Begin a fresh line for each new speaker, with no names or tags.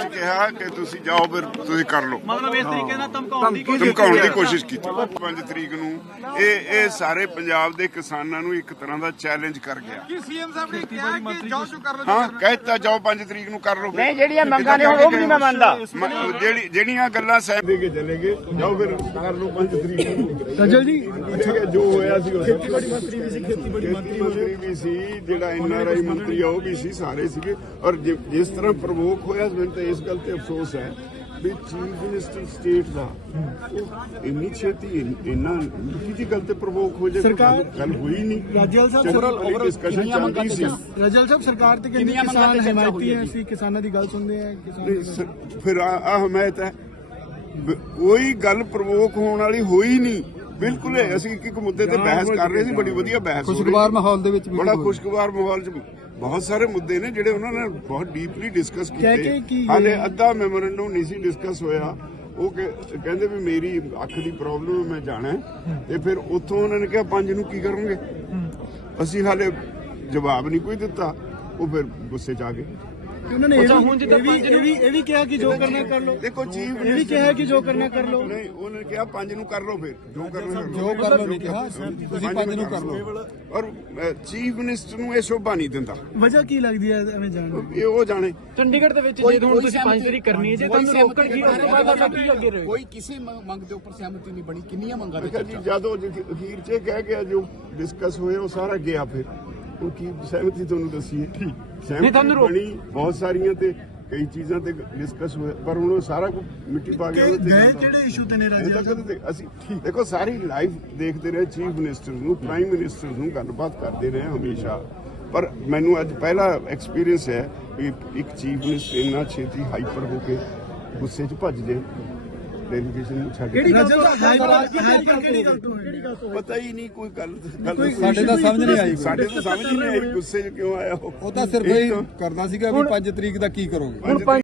ਕਿਹਾ ਕਿ ਤੁਸੀਂ ਜਾਓ ਫਿਰ ਤੁਸੀਂ ਕਰ ਲਓ,
ਮਤਲਬ ਇਸ ਤਰੀਕੇ ਨਾਲ ਧਮਕਾਉਣ ਦੀ
ਕੋਸ਼ਿਸ਼ ਕੀਤੀ। 5 ਤਰੀਕ ਨੂੰ ਇਹ ਸਾਰੇ ਪੰਜਾਬ ਦੇ ਕਿਸਾਨਾਂ ਨੂੰ ਇੱਕ ਤਰ੍ਹਾਂ ਦਾ ਚੈਲੰਜ ਕਰ ਗਿਆ।
ਸੀਐਮ ਸਾਹਿਬ ਨੇ ਕਿਹਾ ਕਿ ਜਾਓ ਜੋ ਕਰ ਲਓ।
ਹਾਂ ਕਹਿਤਾ ਜਾਓ 5 ਤਰੀਕ ਨੂੰ ਕਰ ਲਓ।
ਨਹੀਂ ਜਿਹੜੀਆਂ ਮੰਗਾਂ ਨੇ ਉਹ ਵੀ ਨਹੀਂ ਮੈਂ ਮੰਨਦਾ।
ਜਿਹੜੀਆਂ ਗੱਲਾਂ ਸਹਿ ਦੇ ਕੇ ਚਲੇ ਗਏ, ਜਾਓ ਫਿਰ ਕਰ ਲਓ 5 ਤਰੀਕ ਨੂੰ।
ਸੱਜਲ ਜੀ
ਜੋ ਹੋਇਆ ਸੀ
ਖੇਤੀਬਾੜੀ ਮੰਤਰੀ ਵੀ ਸੀ, ਖੇਤੀਬਾੜੀ ਮੰਤਰੀ
ਵੀ ਸੀ, ਜਿਹੜਾ NRI ਮੰਤਰੀ ਆ ਉਹ ਵੀ ਸੀ, ਸਾਰੇ ਸੀਗੇ। ਔਰ ਜਿਸ ਤਰ੍ਹਾਂ ਪ੍ਰਵੋਕ ਹੋਇਆ, ਮੈਨੂੰ ਤਾਂ ਇਸ ਗੱਲ ਤੇ ਅਫਸੋਸ ਹੈ ਵੀ ਚੀਫ ਮਿਨਿਸਟਰ ਸਟੇਟ ਦਾ ਇੰਨੀ ਛੇਤੀ ਇੰਨਾ ਨਿੱਕੀ ਗੱਲ ਤੇ ਪ੍ਰਵੋਕ ਹੋ ਜਾਏ, ਗੱਲ ਹੋਈ ਨਹੀਂ।
ਰਾਜਲ ਸਾਹਿਬ
ਡਿਸਕਸ਼ਨ ਚੱਲਦੀ ਸੀ।
ਰਾਜਲ ਸਾਹਿਬ ਸਰਕਾਰ ਤੇ ਕਹਿੰਦੀ ਕਿਸਾਨ ਹਮਾਇਤੀ ਹੈ, ਅਸੀਂ ਕਿਸਾਨਾਂ ਦੀ ਗੱਲ ਸੁਣਦੇ ਆ। ਕਿਸਾਨ
ਫਿਰ ਆ ਹਮਾਇਤ ਹੈ, ਕੋਈ ਗੱਲ ਪ੍ਰਵੋਕ ਹੋਣ ਵਾਲੀ ਹੋਈ ਨਹੀਂ। ਬਿਲਕੁਲ ਅਸੀਂ ਇੱਕ ਮੁੱਦੇ ਤੇ ਬਹਿਸ ਕਰ ਰਹੇ ਸੀ, ਬੜੀ ਵਧੀਆ ਬਹਿਸ,
ਖੁਸ਼ਗਵਾਰ ਮਾਹੌਲ ਦੇ ਵਿੱਚ,
ਬੜਾ ਖੁਸ਼ਗਵਾਰ ਮਾਹੌਲ 'ਚ ਬਹੁਤ ਸਾਰੇ ਮੁੱਦੇ ਨੇ ਜਿਹੜੇ ਉਹਨਾਂ ਨੇ ਬਹੁਤ ਡੀਪਲੀ ਡਿਸਕਸ ਕੀਤੇ। ਹਾਲੇ ਅੱਧਾ ਮੈਮੋਰੈਂਡਮ ਨਹੀਂ ਸੀ ਡਿਸਕਸ ਹੋਇਆ। ਉਹ ਕਹਿੰਦੇ ਵੀ ਮੇਰੀ ਅੱਖ ਦੀ ਪ੍ਰੋਬਲਮ ਮੈਂ ਜਾਣਾ, ਤੇ ਫਿਰ ਉੱਥੋਂ ਉਹਨਾਂ ਨੇ ਕਿਹਾ 5 ਨੂੰ ਕੀ ਕਰੋਗੇ। ਅਸੀਂ ਹਾਲੇ ਜਵਾਬ ਨਹੀਂ ਕੋਈ ਦਿੱਤਾ, ਉਹ ਫਿਰ ਗੁੱਸੇ 'ਚ ਆ ਗਏ।
ਉਹਨਾਂ ਨੇ ਇਹ ਵੀ ਕਿਹਾ ਕਿ ਜੋ ਕਰਨਾ ਕਰ ਲਓ।
ਦੇਖੋ ਚੀਫ
ਇਹ ਵੀ ਕਿਹਾ ਕਿ ਜੋ ਕਰਨਾ ਕਰ ਲਓ।
ਨਹੀਂ, ਉਹਨਾਂ ਨੇ ਕਿਹਾ 5 ਨੂੰ ਕਰ ਲਓ, ਫਿਰ ਜੋ ਕਰਨਾ
ਕਰ ਲਓ ਨਹੀਂ ਕਿਹਾ, ਤੁਸੀਂ 5 ਨੂੰ ਕਰ ਲਓ।
ਔਰ ਚੀਫ ਮਿਨਿਸਟਰ ਨੂੰ ਇਹ ਸ਼ੋਭਾ ਨਹੀਂ ਦਿੰਦਾ।
ਵਜ੍ਹਾ ਕੀ ਲੱਗਦੀ ਹੈ ਐਵੇਂ ਜਾਣ ਦੀ?
ਇਹ ਉਹ ਜਾਣੇ।
ਚੰਡੀਗੜ੍ਹ ਦੇ ਵਿੱਚ ਜੇ ਹੁਣ ਤੁਸੀਂ 5 ਤਰੀਕ ਕਰਨੀ ਹੈ, ਜੇ ਤੁਹਾਨੂੰ ਰੋਕਣ ਕੀ ਉਸ ਤੋਂ ਬਾਅਦ ਆਪਾਂ ਕੀ ਅੱਗੇ ਰਹੇ?
ਕੋਈ ਕਿਸੇ ਮੰਗ ਦੇ ਉੱਪਰ ਸਹਿਮਤੀ ਨਹੀਂ ਬਣੀ। ਕਿੰਨੀਆਂ ਮੰਗਾਂ
ਜੀ ਜਦੋਂ ਅਖੀਰ 'ਚ ਕਹਿ ਗਿਆ ਜੋ ਡਿਸਕਸ ਹੋਇਆ ਉਹ ਸਾਰਾ ਗਿਆ। ਫਿਰ ਉਹ ਕੀ ਸਹਿਮਤੀ ਤੁਹਾਨੂੰ ਦੱਸੀਏ। ਸਹਿਮਤੀ ਬਣੀ ਬਹੁਤ ਸਾਰੀਆਂ ਤੇ ਕਈ ਚੀਜ਼ਾਂ ਤੇ ਡਿਸਕਸ ਹੋਇਆ, ਪਰ ਹੁਣ ਉਹ ਸਾਰਾ ਕੁਝ ਮਿੱਟੀ ਪਾ ਗਿਆ।
ਕਿਹੜੇ ਇਸ਼ੂ ਤੇ ਨੇ ਰਾਜੇ?
ਅਸੀਂ ਦੇਖੋ ਸਾਰੀ ਲਾਈਫ ਦੇਖਦੇ ਰਹੇ, ਚੀਫ ਮਿਨਿਸਟਰ ਨੂੰ, ਪ੍ਰਾਈਮ ਮਿਨਿਸਟਰ ਨੂੰ ਗੱਲਬਾਤ ਕਰਦੇ ਰਹੇ ਹਮੇਸ਼ਾ। ਪਰ ਮੈਨੂੰ ਅੱਜ ਪਹਿਲਾ ਐਕਸਪੀਰੀਅੰਸ ਹੈ ਵੀ ਇੱਕ ਚੀਫ ਮਿਨਿਸਟਰ ਇੰਨਾ ਛੇਤੀ ਹਾਈਪਰ ਹੋ ਕੇ ਗੁੱਸੇ 'ਚ ਭੱਜ ਜਾਏ ਡੈਲੀਗੇਸ਼ਨ ਨੂੰ ਛੱਡ। ਪਤਾ ਹੀ ਨਹੀਂ ਕੋਈ ਗੱਲ
ਸਾਡੇ ਤਾਂ ਸਮਝ ਨਹੀਂ ਆਈ।
ਸਾਡੇ ਤਾਂ ਸਮਝ ਹੀ ਨਹੀਂ ਆਈ ਗੁੱਸੇ 'ਚ ਕਿਉਂ ਆਇਆ ਉਹ
ਤਾਂ ਸਿਰਫ ਇਹ ਕਰਨਾ ਸੀਗਾ ਵੀ 5 ਤਰੀਕ ਦਾ ਕੀ ਕਰੋਗੇ।